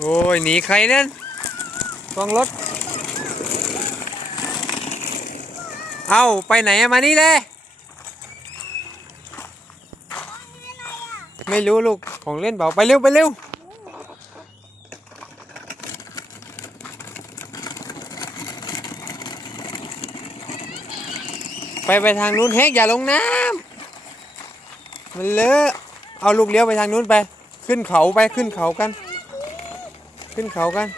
โอ้ยหนีใครนั่นกองรถ เอาไปไหนมานี่เลยไม่รู้ลูกของเล่นเปล่าไปเร็วไปเร็วไปไปทางนู้นเฮกอย่าลงน้ำมันเลอะเอาลูกเลี้ยวไปทางนู้นไป ขึ้นเขาไปขึ้นเขากัน ขึ้นเขากัน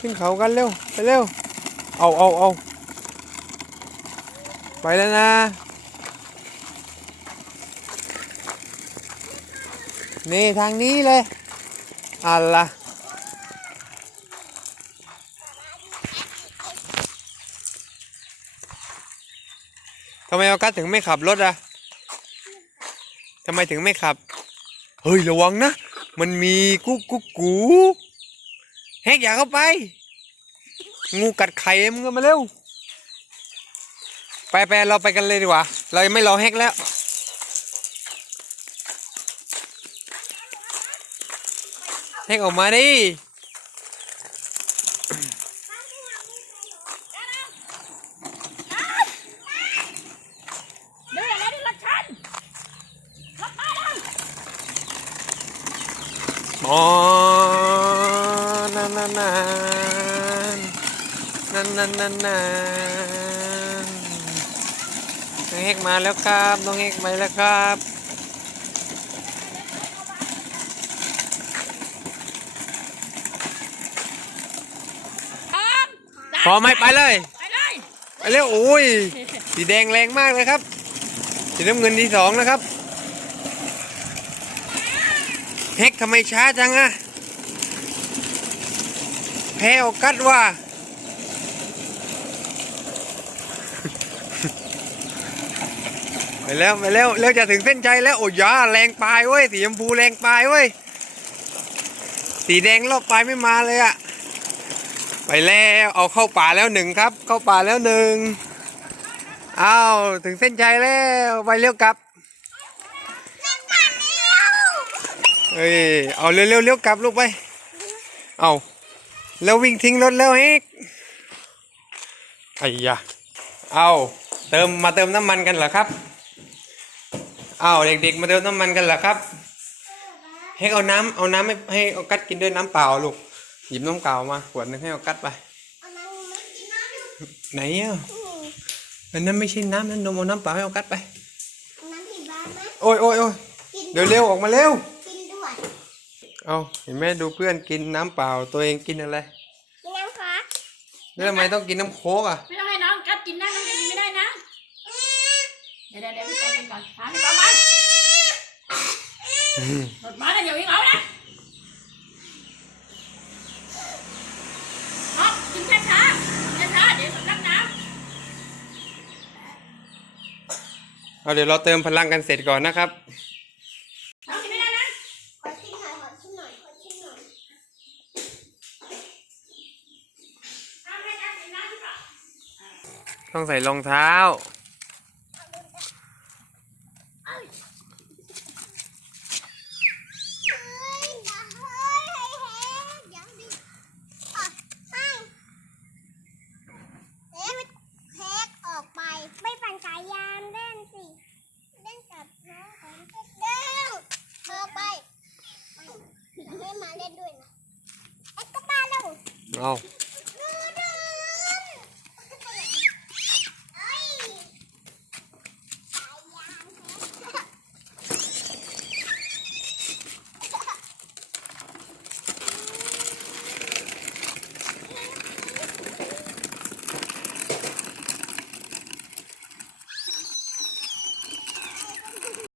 ขึ้นเขากันเร็วไปเร็ว เอาเอาเอาไปแล้วนะ นี่ทางนี้เลยอะล่ะทำไมออกัสถึงไม่ขับรถอะทำไมถึงไม่ขับ เฮ้ย ระวังนะ มันมีกุ๊กกุ๊กกูแฮกอย่าเข้าไป งูกัดไข่มึงก็มาเร็ว ไปไปเราไปกันเลยดีกว่า เราไม่รอแฮกแล้ว แฮกออกมาดิยวอะไรดิรถฉันรถมาแล้ว อ๋อนนนนนนนนนนนานนานน้องเฮกมาแล้วครับน้องเฮกมาแล้วครับพร้อมพอไหมไปเลยไปเลยไปเร็วโอ้ยสีแดงแรงมากเลยครับสีน้ำเงินที่สองนะครับ เฮกทำไมช้าจังอะแพ้อกัดว่า ไปแล้วไปแล้วเร็วจะถึงเส้นชัยแล้ว โอ้ยยาแรงปลายเว้ย สีชมพูแรงปลายเว้ย สีแดงรอบปลายไม่มาเลยอะไปแล้วเอาเข้าป่าแล้วหนึ่งครับ เข้าป่าแล้วหนึ่งเอาถึงเส้นชัยแล้ว ไปเร็วกลับ เอ้ยเอาเร็วเร็วเร็วกลับลูกไป เอาแล้ววิ่งทิ้งรถแล้วเฮกไอ้ยะเอาเติมมาเติมน้ำมันกันเหรอครับเอาเด็กๆมาเติมน้ำมันกันเหรอครับเฮกเอาน้ำเอาน้ำให้ให้เอากัดกินด้วยน้ำเปล่าลูกหยิบน้ำเปล่ามาขวดหนึงให้เอากัดไปไหนอะอันนั้นไม่ใช่น้ำนั่นนมเอาน้ำเปล่าให้เอากัดไปน้ำผิดบ้านไหมโอ้ยโอ้ยโอ้ยกินเดี๋ยวเร็วออกมาเร็วกินด้วย เอาเห็นไหมดูเพื่อนกินน้ำเปล่าตัวเองกินอะไรกินน้ำคะแล้วทำไมต้องกินน้ำโค้กอะไม่ต้องให้น้องกัดกินนะน้องกัดกินไม่ได้นะ เดี๋ยวเดี๋ยวเดี๋ยวพี่ปอกินก่อนหาพี่ปอมารถมาแล้วเดี๋ยววิ่งเอานะน้องกินช้าช้าช้าช้าๆเดี๋ยวสำลักน้เอาเดี๋ยวเราเติมพลังกันเสร็จก่อนนะครับำน้องกินไม่ได้นะ ขอชิมหน่อยขอชิมหน่อยขอชิมหน่อย น้องให้กัดกินน้ำพี่ปอ ต้องใส่รองเท้าเฮ้ยอย่าเฮ้ยเฮ้ยเฮ้ยอย่าดิอะไม่เฮ้ยเฮ้ยออกไปไม่ปั่นจักรยานเล่นสิ เล่นกับน้องของเด็กเดินออกไปไม่มาเล่นด้วยนะเอ็กซ์ก็มาแล้วเอา